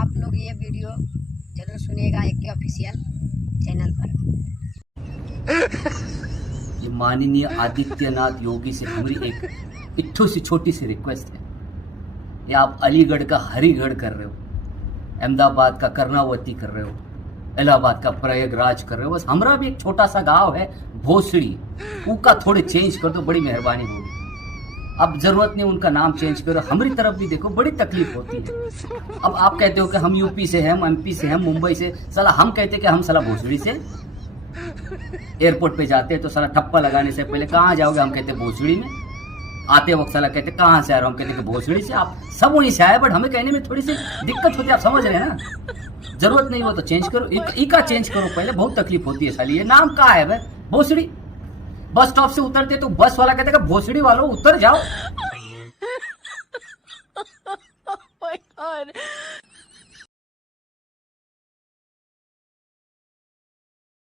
आप लोग ये वीडियो जरूर सुनिएगा AK ऑफिशियल चैनल पर। ये माननीय आदित्यनाथ योगी से हमारी एक इट्ठू सी छोटी सी रिक्वेस्ट है। ये आप अलीगढ़ का हरिगढ़ कर रहे हो, अहमदाबाद का कर्णावती कर रहे हो, इलाहाबाद का प्रयागराज कर रहे हो, बस हमारा भी एक छोटा सा गांव है भोसड़ी, उसका थोड़े चेंज कर दो, बड़ी मेहरबानी होगी। अब जरूरत नहीं उनका नाम चेंज करो, हमारी तरफ भी देखो बड़ी तकलीफ होती है। अब आप कहते हो कि हम यूपी से हैं, हम MP से हैं, मुंबई से, साला हम कहते कि हम साला भोसड़ी से। एयरपोर्ट पे जाते हैं तो साला ठप्पा लगाने से पहले कहाँ जाओगे, हम कहते भोसड़ी में। आते वक्त साला कहते कहाँ से आ रहे हो, हम कहते कि भोसड़ी से। आप सब वहीं से आए, बट हमें कहने में थोड़ी सी दिक्कत होती है, आप समझ रहे हैं ना। जरूरत नहीं हो तो चेंज करो, इका चेंज करो पहले, बहुत तकलीफ होती है साली। ये नाम कहाँ है भाई, भोसड़ी। बस स्टॉप से उतरते तो बस वाला कहते कि भोसड़ी वालों उतर जाओ। Oh my God.